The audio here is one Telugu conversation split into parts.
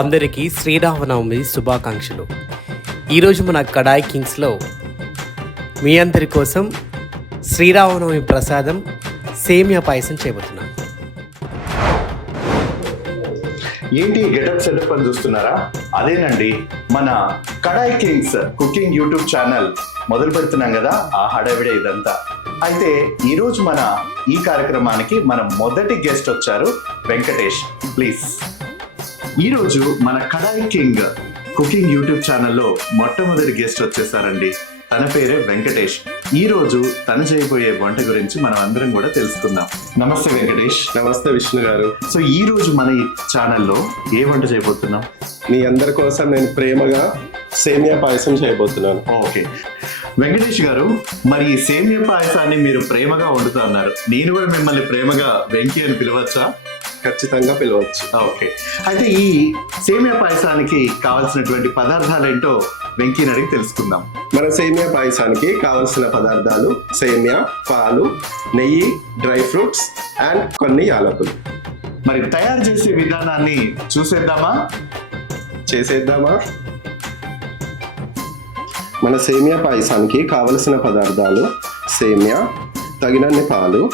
అందరికీ శ్రీరామనవమి శుభాకాంక్షలు. ఈరోజు మన కడాయి కింగ్స్లో మీ అందరి కోసం శ్రీరామనవమి ప్రసాదం సేమియా పాయసం చేయబోతున్నాను. ఏంటి గెటప్ సెటప్ అని చూస్తున్నారా? అదేనండి, మన కడాయి కింగ్స్ కుకింగ్ యూట్యూబ్ ఛానల్ మొదలు పెడుతున్నాం కదా, ఆ హడావిడే ఇదంతా. అయితే ఈరోజు మన ఈ కార్యక్రమానికి మన మొదటి గెస్ట్ వచ్చారు, వెంకటేష్. ప్లీజ్. ఈరోజు మన కడాయి కింగ్ కుకింగ్ యూట్యూబ్ ఛానల్లో మొట్టమొదటి గెస్ట్ వచ్చేసారండి. తన పేరే వెంకటేష్. ఈ రోజు తను చేయబోయే వంట గురించి మనం అందరం కూడా తెలుసుకుందాం. నమస్తే వెంకటేష్. నమస్తే విష్ణు గారు. సో ఈ రోజు మన ఈ ఛానల్లో ఏ వంట చేయబోతున్నాం? మీ అందరి కోసం నేను ప్రేమగా సేమియా పాయసం చేయబోతున్నాను. ఓకే వెంకటేష్ గారు, మరి ఈ సేమియా పాయసాన్ని మీరు ప్రేమగా వండుతా అన్నారు. నేను కూడా మిమ్మల్ని ప్రేమగా వెంకీ అని పిలవచ్చా? ఖచ్చితంగా పిలవచ్చు. ఓకే, అయితే ఈ సేమియా పాయసానికి కావాల్సినటువంటి పదార్థాలు ఏంటో వెంకీని అడిగి తెలుసుకుందాం. మన సేమియా పాయసానికి కావలసిన పదార్థాలు సేమియా, పాలు, నెయ్యి, డ్రై ఫ్రూట్స్ అండ్ కొన్ని యాలకులు. మరి తయారు చేసే విధానాన్ని చేసేద్దామా? మన సేమియా పాయసానికి కావలసిన పదార్థాలు సేమియా, తగినన్ని పాలు,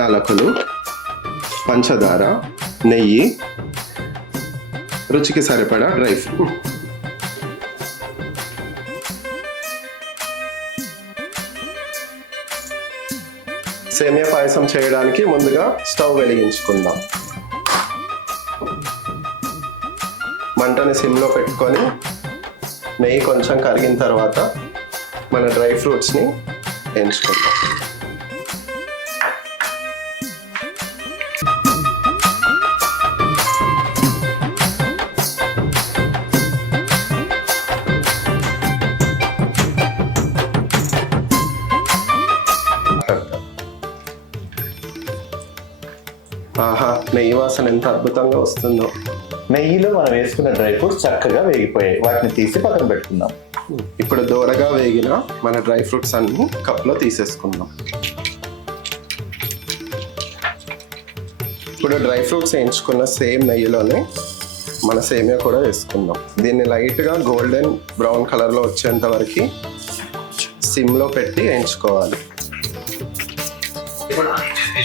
యాలకులు, పంచదార, నెయ్యి, రుచికి సరిపడా డ్రై ఫ్రూట్. సేమియా పాయసం చేయడానికి ముందుగా స్టవ్ వెలిగించుకుందాం. మంటని సిమ్లో పెట్టుకొని నెయ్యి కొంచెం కరిగిన తర్వాత మన డ్రై ఫ్రూట్స్ని ఎంచుకుందాం. ఆహా, నెయ్యి వాసన ఎంత అద్భుతంగా వస్తుందో. నెయ్యిలో మనం వేసుకున్న డ్రై ఫ్రూట్స్ చక్కగా వేగిపోయాయి. వాటిని తీసి పక్కన పెట్టుకుందాం. ఇప్పుడు దూరగా వేగిన మన డ్రై ఫ్రూట్స్ అన్ని కప్లో తీసేసుకుందాం. ఇప్పుడు డ్రై ఫ్రూట్స్ వేయించుకున్న సేమ్ నెయ్యిలోనే మన సేమియా కూడా వేసుకుందాం. దీన్ని లైట్గా గోల్డెన్ బ్రౌన్ కలర్లో వచ్చేంత వరకు సిమ్లో పెట్టి వేయించుకోవాలి.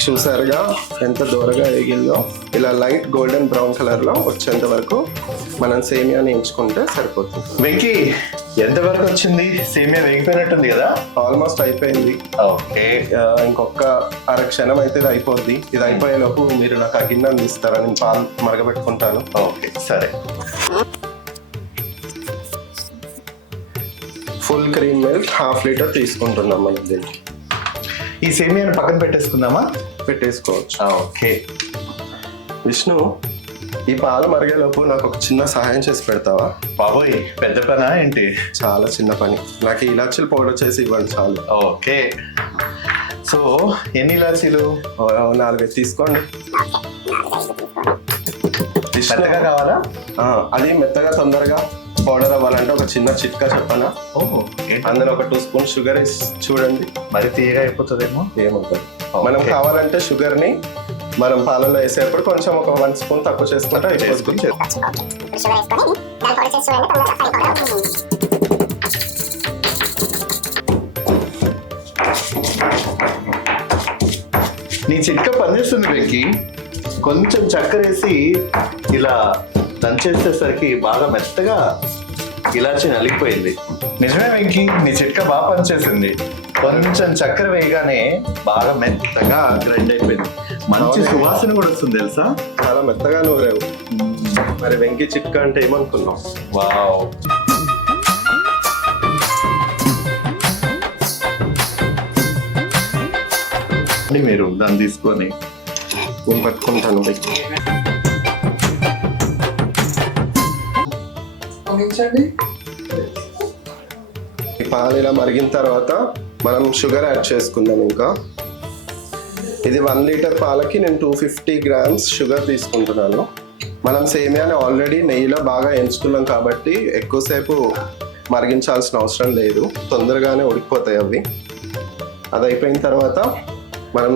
చూసారుగా ఎంత దూరగా వేగిందో. ఇలా లైట్ గోల్డెన్ బ్రౌన్ కలర్లో వచ్చేంత వరకు మనం సేమియాని ఎంచుకుంటే సరిపోతుంది. వెంకీ, ఎంతవరకు వచ్చింది? సేమియా వేగిపోయినట్టుంది కదా? ఆల్మోస్ట్ అయిపోయింది. ఓకే, ఇంకొక అరక్షణం అయితే ఇది అయిపోద్ది. ఇది అయిపోయేలోపు మీరు నాకు ఆ గిన్నె అందిస్తారా? నేను పాలు మరగబెట్టుకుంటాను. ఓకే సరే. ఫుల్ క్రీమ్ మిల్క్ 1/2 లీటర్ తీసుకుంటున్నాం మనం దీనికి. ఈ సేమియాని పక్కన పెట్టేసుకుందామా? పెట్టేసుకోవచ్చు. ఓకే విష్ణు, ఈ పాలు మరిగేలోపు నాకు ఒక చిన్న సహాయం చేసి పెడతావా? బాబోయ్, పెద్ద పనా ఏంటి? చాలా చిన్న పని. నాకు ఇలాచీల పౌడర్ చేసి ఇవ్వండి చాలు. ఓకే, సో ఎన్ని ఇలాచీలు? 4 తీసుకోండి. మెత్తగా కావాలా? అది మెత్తగా తొందరగా పౌడర్ అవ్వాలంటే ఒక చిన్న చిట్కా చెప్పనా? అందులో ఒక 2 స్పూన్ షుగర్ వేసి చూడండి. మరి తీయగా అయిపోతుందేమో. ఏమవుతుంది? మనం కావాలంటే షుగర్ ని మనం పాలలో వేసేటప్పుడు కొంచెం ఒక 1 స్పూన్ తక్కువ చేసుకుంటే అయిపోతుంది. నీ చిట్కా పనిచేస్తుంది వెంకీ. కొంచెం చక్కెర వేసి ఇలా దంచేసేసరికి బాగా మెత్తగా ఇలాచి నలిగిపోయింది. నిజమే వెంకీ, నీ చిట్కా బాగా పనిచేసింది. కొంచెం చక్కెర వేయగానే బాగా మెత్తగా గ్రైండ్ అయిపోయింది. మంచి సువాసన కూడా వస్తుంది తెలుసా? చాలా మెత్తగా నూరేవు. మరి వెంకీ చిట్కా అంటే ఏమనుకున్నాం? వావ్, మీరు దాన్ని తీసుకొని నేను పట్టుకుంటాను. ఈ పాలు ఇలా మరిగిన తర్వాత మనం షుగర్ యాడ్ చేసుకుందాం. ఇంకా ఇది 1 లీటర్ పాలకి నేను 250 గ్రామ్స్ షుగర్ తీసుకుంటున్నాను. మనం సేమియాని ఆల్రెడీ నెయ్యిలో బాగా ఎంచుకున్నాం కాబట్టి ఎక్కువసేపు మరిగించాల్సిన అవసరం లేదు. తొందరగానే ఉడికిపోతాయి అవి. అది అయిపోయిన తర్వాత మనం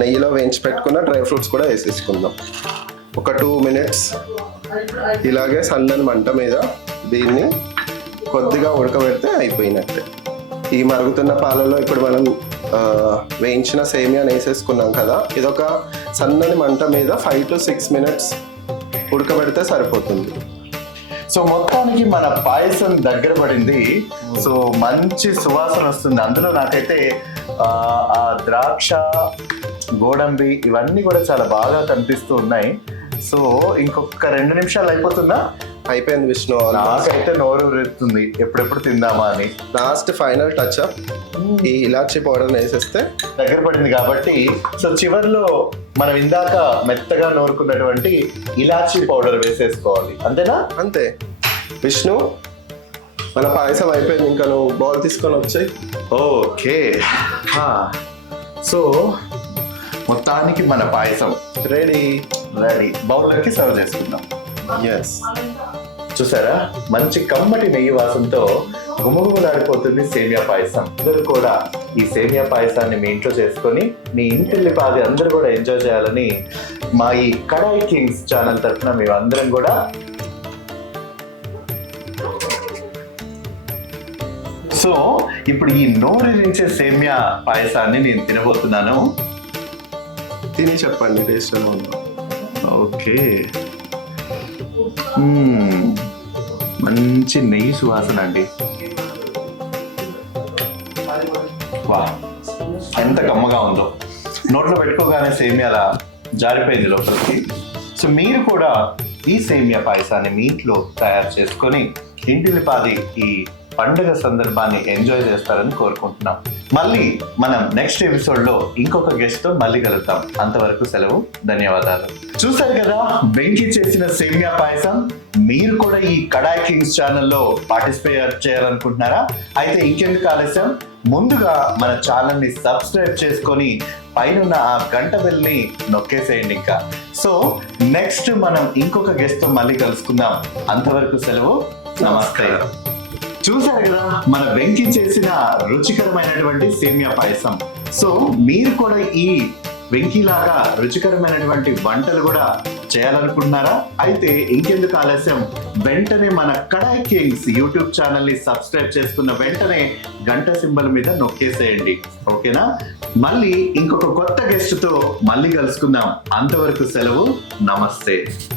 నెయ్యిలో వేయించి పెట్టుకున్న డ్రై ఫ్రూట్స్ కూడా వేసేసుకుందాం. ఒక 2 మినిట్స్ ఇలాగే సన్నని మంట మీద దీన్ని కొద్దిగా ఉడకబెడితే అయిపోయినట్టే. ఈ మరుగుతున్న పాలలో ఇప్పుడు మనం వేయించిన సేమియాని వేసేసుకున్నాం కదా, ఇదొక సన్నని మంట మీద 5 to 6 మినిట్స్ ఉడకబెడితే సరిపోతుంది. సో మొత్తానికి మన పాయసం దగ్గర పడింది. సో మంచి సువాసన వస్తుంది. అందులో నాకైతే ఆ ద్రాక్ష, గోడంబి ఇవన్నీ కూడా చాలా బాగా కనిపిస్తూ ఉన్నాయి. సో ఇంకొక 2 నిమిషాలు అయిపోతుందా? అయిపోయింది విష్ణు. నాకైతే నోరు ఊరుతుంది ఎప్పుడెప్పుడు తిందామా అని. లాస్ట్ ఫైనల్ టచ్ అప్ ఈ ఇలాచీ పౌడర్ వేసేస్తే దగ్గర పడింది కాబట్టి, సో చివర్లో మనం ఇందాక మెత్తగా నూరుకున్నటువంటి ఇలాచీ పౌడర్ వేసేసుకోవాలి. అంతేనా? అంతే విష్ణు, మన పాయసం అయిపోయింది. ఇంకా నువ్వు బౌల్ తీసుకొని వచ్చాయి. ఓకే. సో మొత్తానికి మన పాయసం రెడీ. బౌల్లోకి సర్వ్ చేసుకుందాం. ఎస్, చూసారా, మంచి కమ్మటి నెయ్యి వాసనతో గుమగుమలాడిపోతుంది సేమియా పాయసం. అందరూ కూడా ఈ సేమియా పాయసాన్ని మీ ఇంట్లో చేసుకొని మీ ఇంటిల్లి పాది అందరూ కూడా ఎంజాయ్ చేయాలని మా ఈ కడాయి కింగ్స్ ఛానల్ తరఫున మేము అందరం కూడా సో ఇప్పుడు ఈ నోరూరించే సేమియా పాయసాన్ని నేను తినబోతున్నాను. తిని చెప్పండి టేస్ట్ ఎలా ఉందో. ఓకే. మంచి నెయ్యి సువాసన అండి. వా, ఎంత కమ్మగా ఉందో. నోట్లో పెట్టుకోగానే సేమియాలా జారిపోయింది లోపలికి. సో మీరు కూడా ఈ సేమియా పాయసాన్ని మీ ఇంట్లో తయారు చేసుకొని ఇంటిల్లిపాది ఈ పండుగ సందర్భాన్ని ఎంజాయ్ చేస్తారని కోరుకుంటున్నాం. మళ్ళీ మనం నెక్స్ట్ ఎపిసోడ్ లో ఇంకొక గెస్ట్ తో మళ్ళీ కలుద్దాం. అంతవరకు సెలవు. ధన్యవాదాలు. చూసారు కదా వెంకీ చేసిన సేమియా పాయసం. మీరు కూడా ఈ కడాయి కింగ్స్ ఛానల్లో పార్టిసిపేట్ చేయాలనుకుంటున్నారా? అయితే ఇంకెందుకు ఆలస్యం, ముందుగా మన ఛానల్ ని సబ్స్క్రైబ్ చేసుకొని పైన ఆ గంట బెల్ ని నొక్కేసేయండి. ఇంకా సో నెక్స్ట్ మనం ఇంకొక గెస్ట్ తో మళ్ళీ కలుసుకుందాం. అంతవరకు సెలవు. నమస్తే. చూసారు కదా మన వెంకీ చేసిన రుచికరమైనటువంటి సేమియా పాయసం. సో మీరు కూడా ఈ వెంకీలాగా రుచికరమైనటువంటి వంటలు కూడా చేయాలనుకుంటున్నారా? అయితే ఇంకెందుకు ఆలస్యం, వెంటనే మన కడాయి కింగ్స్ యూట్యూబ్ ఛానల్ ని సబ్స్క్రైబ్ చేసుకున్న వెంటనే గంట సింబల్ మీద నొక్కేసేయండి. ఓకేనా? మళ్ళీ ఇంకొక కొత్త గెస్ట్ తో మళ్ళీ కలుసుకుందాం. అంతవరకు సెలవు. నమస్తే.